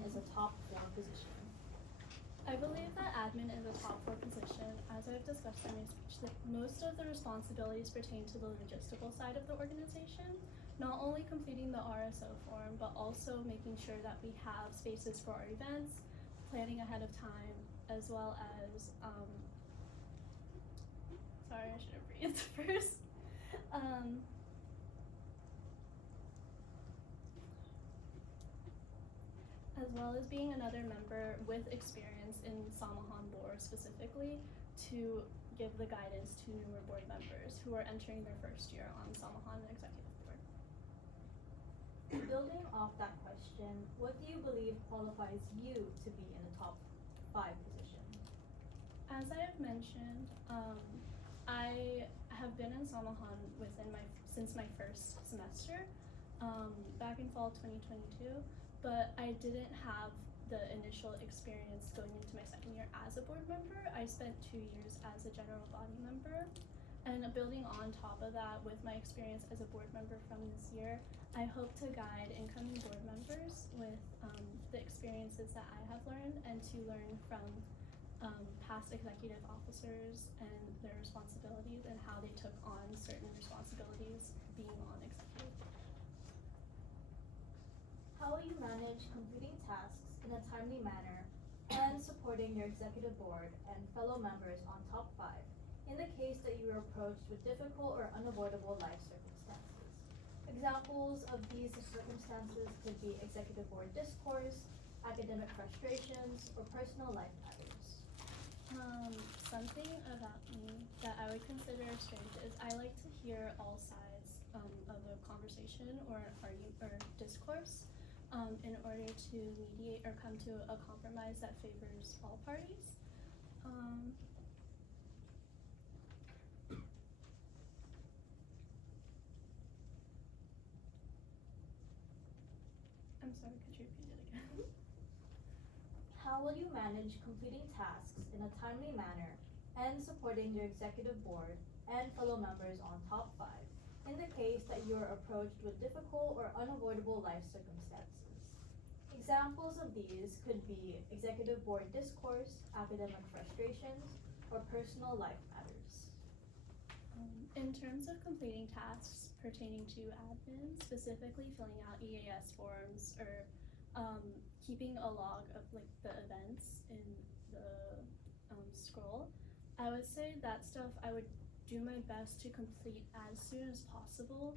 admin is a top 4 position? I believe that admin is a top 4 position. As I've discussed in my speech, that most of the responsibilities pertain to the logistical side of the organization, not only completing the RSO form, but also making sure that we have spaces for our events, planning ahead of time, as well as, sorry, I should have breathed first. As well as being another member with experience in Samahan board specifically to give the guidance to newer board members who are entering their first year on Samahan executive board. Building off that question, what do you believe qualifies you to be in the top 5 position? As I have mentioned, I have been in Samahan since my first semester, back in fall 2022, but I didn't have the initial experience going into my second year as a board member. I spent 2 years as a general body member, and building on top of that with my experience as a board member from this year, I hope to guide incoming board members with the experiences that I have learned and to learn from past executive officers and their responsibilities and how they took on certain responsibilities being on executive board. How will you manage completing tasks in a timely manner and supporting your executive board and fellow members on top 5 in the case that you are approached with difficult or unavoidable life circumstances? Examples of these circumstances could be executive board discourse, academic frustrations, or personal life matters. Something about me that I would consider a strength is I like to hear all sides of a conversation or discourse in order to mediate or come to a compromise that favors all parties. I'm sorry, could you repeat it again? How will you manage completing tasks in a timely manner and supporting your executive board and fellow members on top 5 in the case that you are approached with difficult or unavoidable life circumstances? Examples of these could be executive board discourse, academic frustrations, or personal life matters. In terms of completing tasks pertaining to admin, specifically filling out EAS forms or keeping a log of like the events in the scroll, I would say that stuff I would do my best to complete as soon as possible,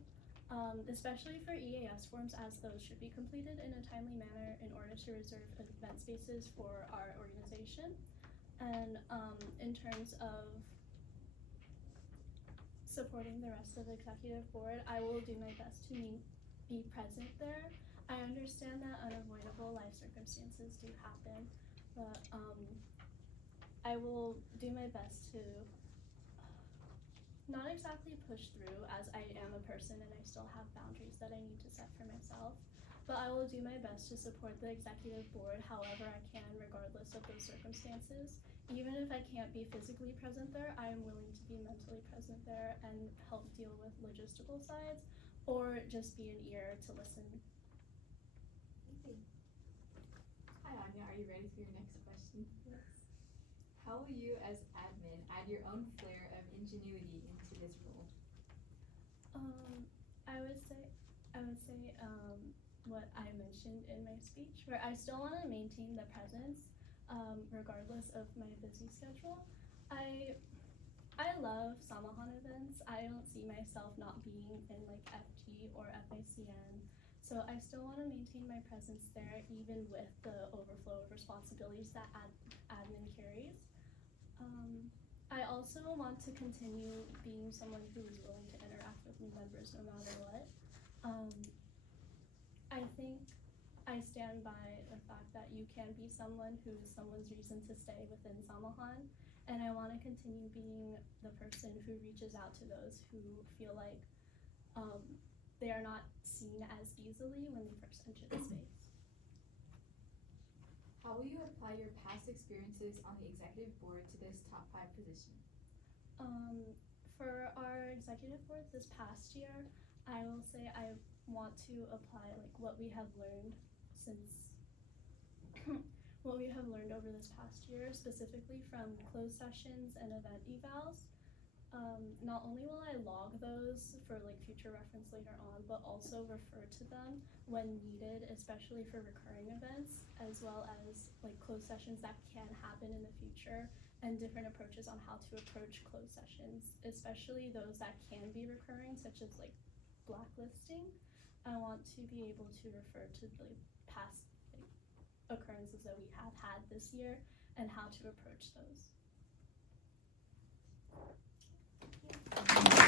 especially for EAS forms, as those should be completed in a timely manner in order to reserve event spaces for our organization. And in terms of supporting the rest of the executive board, I will do my best to be present there. I understand that unavoidable life circumstances do happen, but I will do my best to not exactly push through, as I am a person and I still have boundaries that I need to set for myself, but I will do my best to support the executive board however I can, regardless of those circumstances. Even if I can't be physically present there, I am willing to be mentally present there and help deal with logistical sides, or just be an ear to listen. Hi Anya, are you ready for your next question? Yes. How will you as admin add your own flair of ingenuity into this role? I would say what I mentioned in my speech, where I still want to maintain the presence regardless of my busy schedule. I love Samahan events. I don't see myself not being in like FG or FICN, so I still want to maintain my presence there even with the overflow of responsibilities that admin carries. I also want to continue being someone who is willing to interact with new members no matter what. I think I stand by the fact that you can be someone who is someone's reason to stay within Samahan, and I want to continue being the person who reaches out to those who feel like they are not seen as easily when they first enter the space. How will you apply your past experiences on the executive board to this top 5 position? For our executive board this past year, I will say I want to apply like what we have learned since what we have learned over this past year, specifically from closed sessions and event evals. Not only will I log those for like future reference later on, but also refer to them when needed, especially for recurring events, as well as like closed sessions that can happen in the future and different approaches on how to approach closed sessions, especially those that can be recurring, such as like blacklisting. I want to be able to refer to the past like, occurrences that we have had this year and how to approach those. Thank you.